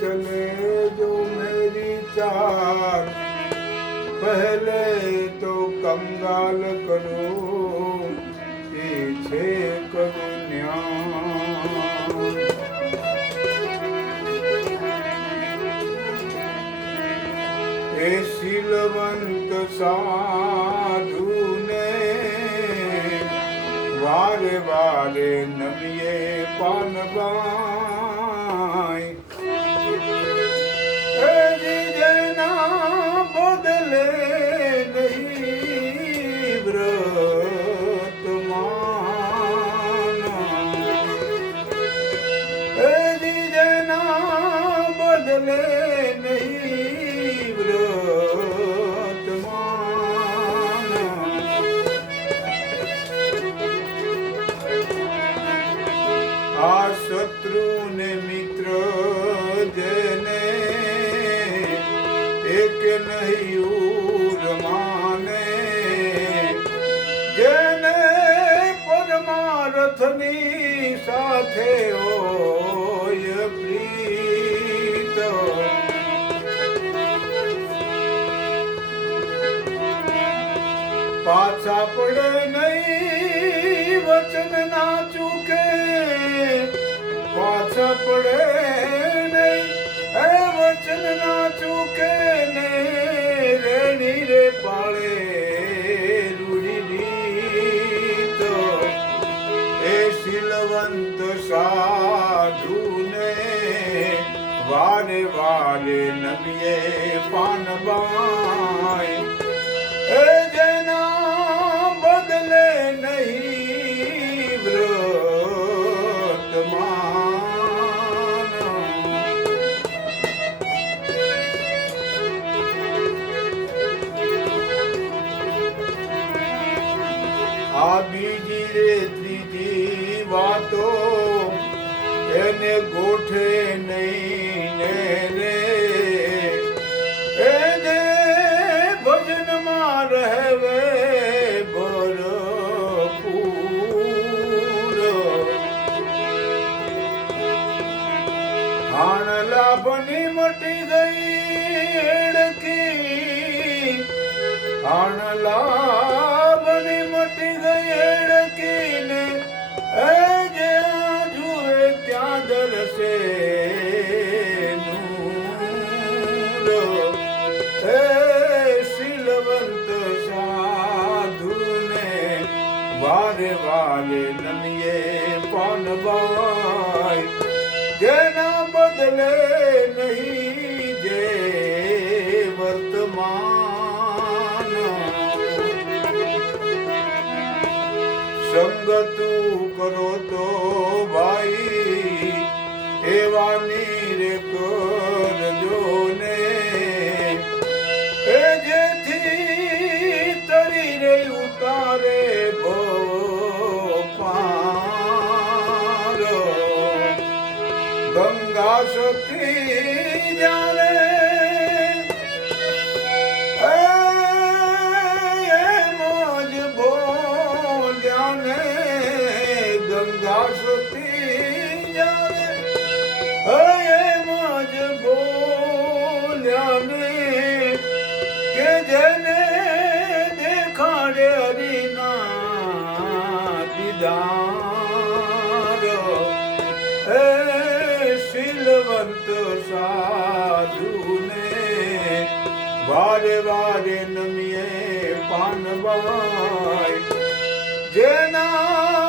चले जो मेरी चाल, पहले तो कंगाल करो पीछे करो न्याय। ए शीलवंत साधु ने वारे वारे नमिये पानबाई, जेना बदले नहीं व्रत माना, जेना बदले नहीं व्रत माना। आ शत्रु ने मित्र जेने एक नहीं उर माने, जेने परमार्थनी साथे होय प्रीत, पाछा पड़े नहीं वचन ना चूके, पाछा पड़े नहीं वचन ना चूके ने, रेणी रे पाले रूढ़ी रीत। ए शीलवंत साधु ने वारे वारे नमिये पानबाई, जेना बदले नहीं व्रत माना। आ बीजी रे त्रीजी वातो એને ગોઠે નહીં ને રે, એને ભજનમાં રહેવે ભરપૂર। હાણ લાભની મટી ગઈ એડકી, હાણ લાભની મટી ગઈ એડકી ને, જ્યાં જુએ ત્યાં દર્શે નૂર। હે શીલવંત સાધુ ને વારે વારે નમિયે પાનબાઈ, જેના બદલે નહીં જે વર્તમાન। સંગતું કરો તો ભાઈ એવાની રે કરજો ને, જેથી તરી રે ઉતારે પાર। ગંગા સતી જાણે મોજ બોલ્યાને, ગંગા સતી જાણે મોજ બોલ્યાને, કે જેને દેખાડે હરિના દીદાર। હે શીલવંત સાધુ ને વારે વારે નમિયે પાનબાઈ, જેના